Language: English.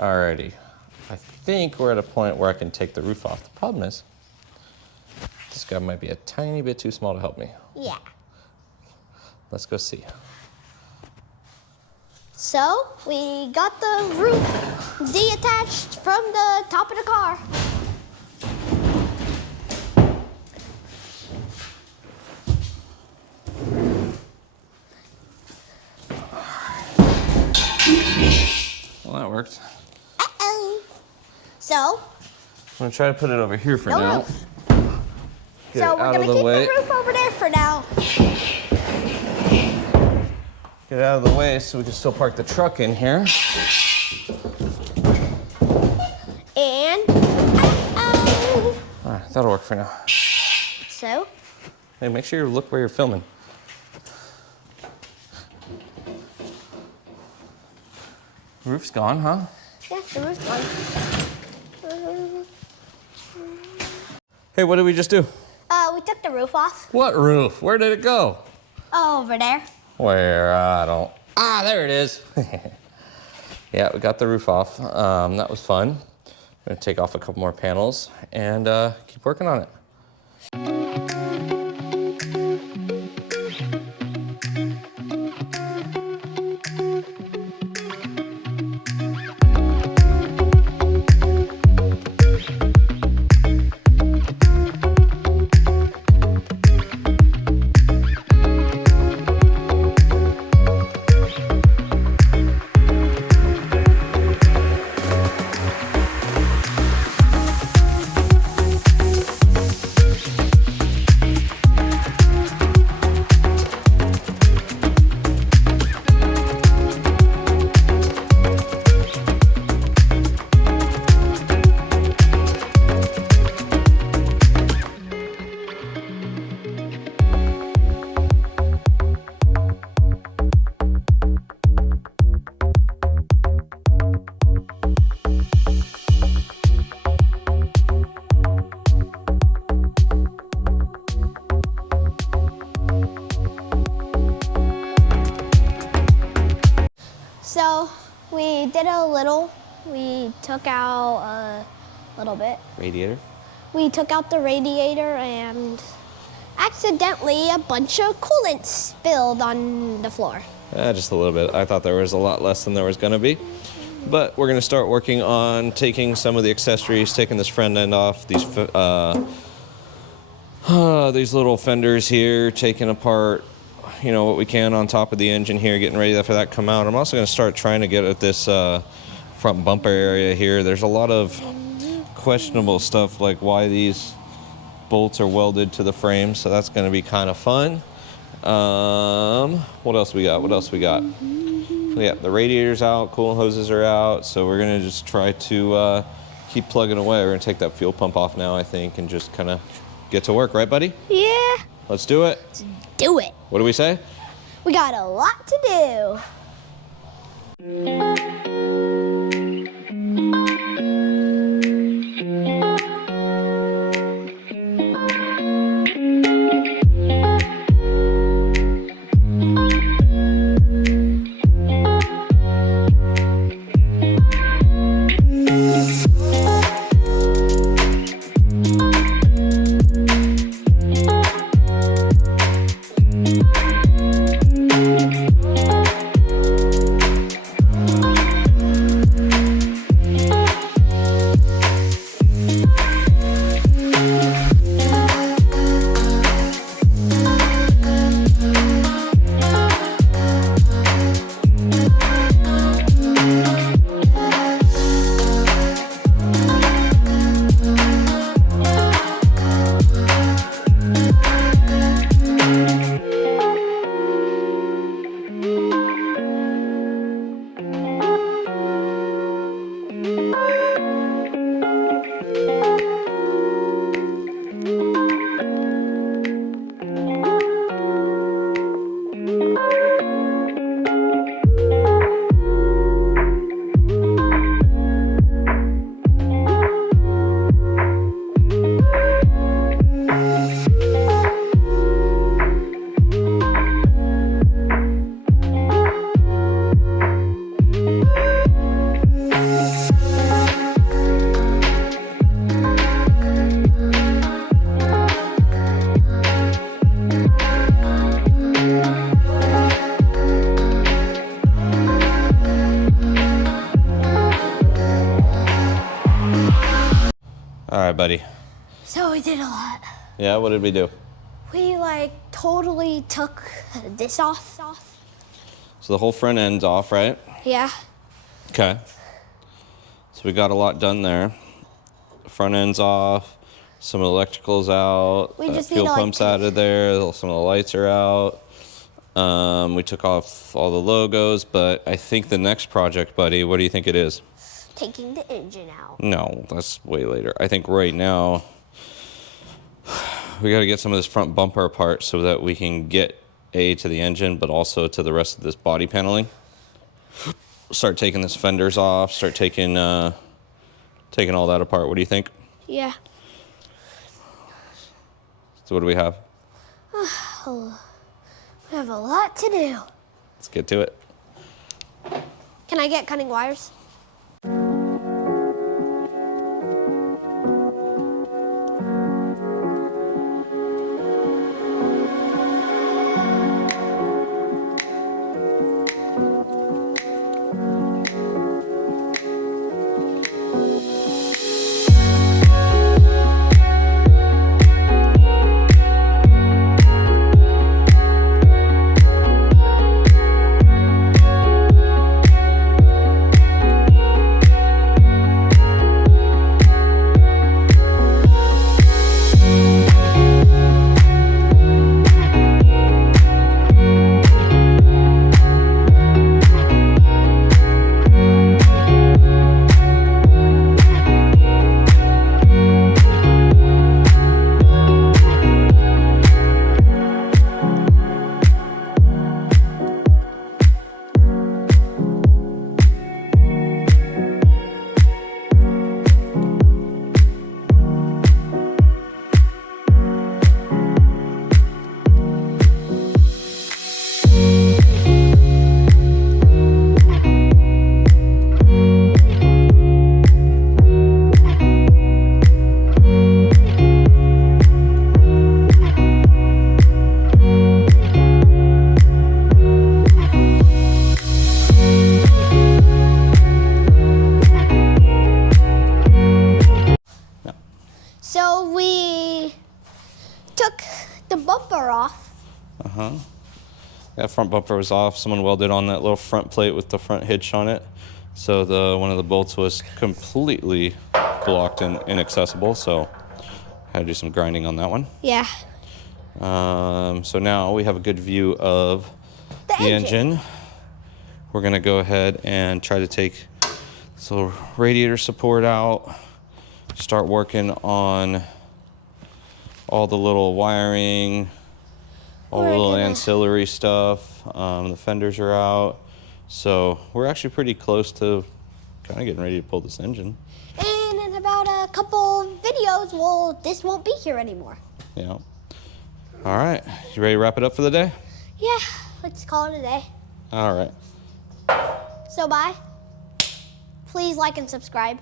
Alrighty. I think we're at a point where I can take the roof off. The problem is, this guy might be a tiny bit too small to help me. Yeah. Let's go see. So, we got the roof detached from the top of the car. Well, that worked. Uh-oh. So, I'm gonna try to put it over here for now. Roof. Get So it we're out gonna of the keep way. the roof over there for now. Get it out of the way so we can still park the truck in here. And, All right, that'll work for now. So, Hey, make sure you look where you're filming. Roof's gone, huh? yeah, the roof's gone. Hey, what did we just do? We took the roof off. What roof? Where did it go? Over there. Where? I don't. Ah, there it is. Yeah, we got the roof off. That was fun. I'm gonna take off a couple more panels and keep working on it. So, we did a little. We took out a little bit. Radiator? We took out the radiator and accidentally a bunch of coolant spilled on the floor. Just a little bit. I thought there was a lot less than there was gonna be. But we're gonna start working on taking some of the accessories, taking this front end off, these little fenders here, taking apart, you know, what we can on top of the engine here, getting ready for that to come out. I'm also gonna start trying to get at this front bumper area here. There's a lot of questionable stuff, like why these bolts are welded to the frame, so that's gonna be kind of fun. What else we got? Yeah, the radiator's out, coolant hoses are out, so we're gonna just try to keep plugging away. We're gonna take that fuel pump off now, I think, and just kind of get to work, right, buddy? Yeah. Let's do it. Let's do it. What do we say? We got a lot to do. All right, buddy. So we did a lot. Yeah, what did we do? We like totally took this off. So the whole front end's off, right? Yeah. Okay. So we got a lot done there. Front end's off. Some of the electrical's out. We just fuel need to, pump's out of there. Some of the lights are out. We took off all the logos, but I think the next project, buddy, what do you think it is? Taking the engine out. No, that's way later. I think right now we got to get some of this front bumper apart so that we can get to the engine, but also to the rest of this body paneling. Start taking this fenders off. Start taking all that apart. What do you think? Yeah. So what do we have? We have a lot to do. Let's get to it. Can I get cutting wires? So we took the bumper off. Uh-huh. That front bumper was off. Someone welded on that little front plate with the front hitch on it. So one of the bolts was completely blocked and inaccessible. So I had to do some grinding on that one. Yeah. So now we have a good view of the engine. We're gonna go ahead and try to take this little radiator support out. Start working on all the little wiring, all the little ancillary stuff. The fenders are out. So we're actually pretty close to kind of getting ready to pull this engine. And in about a couple videos, this won't be here anymore. Yeah. All right. You ready to wrap it up for the day? Yeah, let's call it a day. All right. So bye. Please like and subscribe.